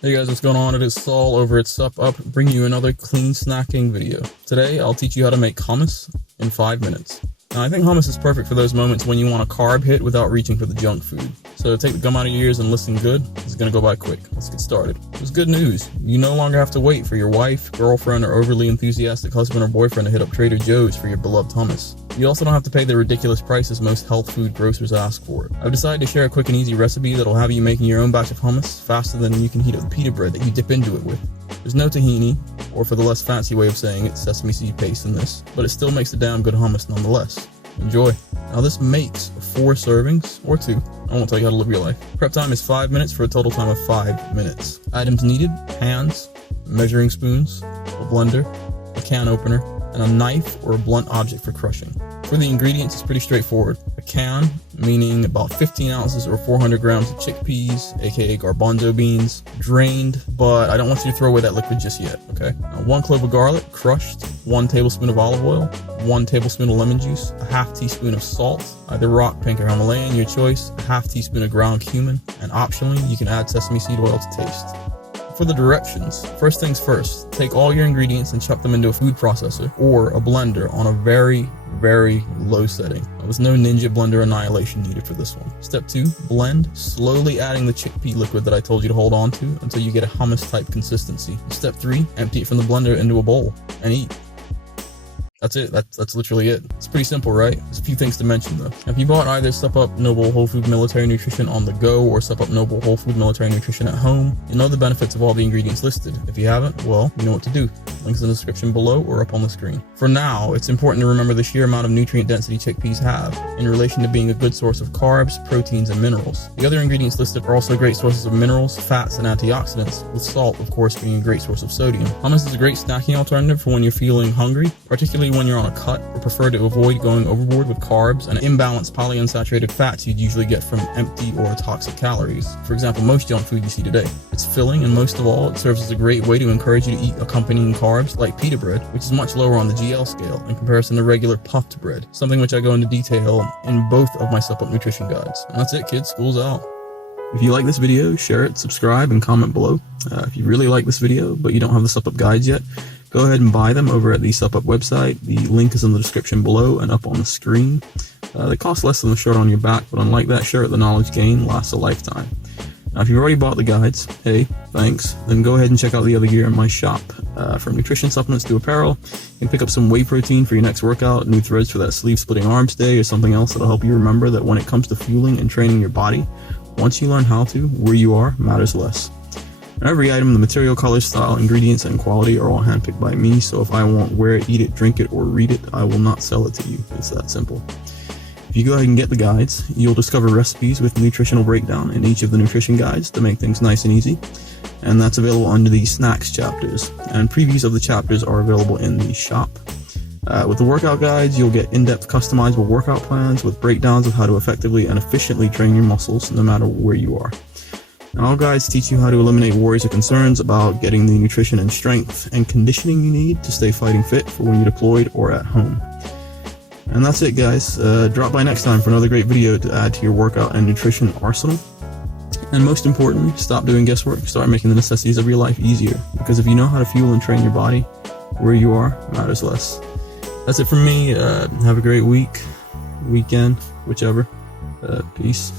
Hey guys, what's going on? It is Saul over at SUPP, bringing you another clean snacking video. Today, I'll teach you how to make hummus in 5 minutes. Now, I think hummus is perfect for those moments when you want a carb hit without reaching for the junk food. So take the gum out of your ears and listen good. It's gonna go by quick. Let's get started. It's good news. You no longer have to wait for your wife, girlfriend, or overly enthusiastic husband or boyfriend to hit up Trader Joe's for your beloved hummus. You also don't have to pay the ridiculous prices most health food grocers ask for. I've decided to share a quick and easy recipe that'll have you making your own batch of hummus faster than you can heat up the pita bread that you dip into it with. There's no tahini, or for the less fancy way of saying it, sesame seed paste in this, but it still makes a damn good hummus nonetheless. Enjoy. Now this makes 4 servings, or 2. I won't tell you how to live your life. Prep time is 5 minutes for a total time of 5 minutes. Items needed: pans, measuring spoons, a blender, a can opener, and a knife or a blunt object for crushing. For the ingredients, it's pretty straightforward. A can, meaning about 15 ounces or 400 grams of chickpeas, aka garbanzo beans, drained, but I don't want you to throw away that liquid just yet, okay? Now, 1 clove of garlic, crushed, 1 tablespoon of olive oil, 1 tablespoon of lemon juice, a half teaspoon of salt, either rock, pink, or Himalayan, your choice, a half teaspoon of ground cumin, and optionally, you can add sesame seed oil to taste. For the directions, first things first, take all your ingredients and chuck them into a food processor or a blender on a very low setting. There's no ninja blender annihilation needed for this one. Step 2, blend, slowly adding the chickpea liquid that I told you to hold on to until you get a hummus type consistency. Step 3, empty it from the blender into a bowl and eat. That's it. That's literally it. It's pretty simple, right? There's a few things to mention though. If you bought either SUPP Noble Whole Food Military Nutrition on the go or SUPP Noble Whole Food Military Nutrition at home, you know the benefits of all the ingredients listed. If you haven't, well, you know what to do. Links in the description below or up on the screen. For now, it's important to remember the sheer amount of nutrient density chickpeas have in relation to being a good source of carbs, proteins, and minerals. The other ingredients listed are also great sources of minerals, fats, and antioxidants, with salt, of course, being a great source of sodium. Hummus is a great snacking alternative for when you're feeling hungry, particularly when you're on a cut or prefer to avoid going overboard with carbs and imbalanced polyunsaturated fats you'd usually get from empty or toxic calories. For example, most junk food you see today. It's filling, and most of all, it serves as a great way to encourage you to eat accompanying carbs like pita bread, which is much lower on the GL scale in comparison to regular puffed bread, something which I go into detail in both of my SUPP nutrition guides. And that's it, kids. School's out. If you like this video, share it, subscribe, and comment below. If you really like this video, but you don't have the SUPP guides yet, go ahead and buy them over at the SUPP website. The link is in the description below and up on the screen. They cost less than the shirt on your back, but unlike that shirt, the knowledge gain lasts a lifetime. Now, if you've already bought the guides, hey, thanks, then go ahead and check out the other gear in my shop. From nutrition supplements to apparel, you can pick up some whey protein for your next workout, new threads for that sleeve-splitting arms day, or something else that'll help you remember that when it comes to fueling and training your body, once you learn how to, where you are matters less. And every item, the material, color, style, ingredients, and quality are all handpicked by me, so if I won't wear it, eat it, drink it, or read it, I will not sell it to you. It's that simple. If you go ahead and get the guides, you'll discover recipes with nutritional breakdown in each of the nutrition guides to make things nice and easy, and that's available under the snacks chapters, and previews of the chapters are available in the shop. With the workout guides, you'll get in-depth customizable workout plans with breakdowns of how to effectively and efficiently train your muscles no matter where you are. And all guides teach you how to eliminate worries or concerns about getting the nutrition and strength and conditioning you need to stay fighting fit for when you're deployed or at home. And that's it, guys. Drop by next time for another great video to add to your workout and nutrition arsenal. And most importantly, stop doing guesswork. Start making the necessities of your life easier. Because if you know how to fuel and train your body, where you are matters less. That's it from me. Have a great week, weekend, whichever. Peace.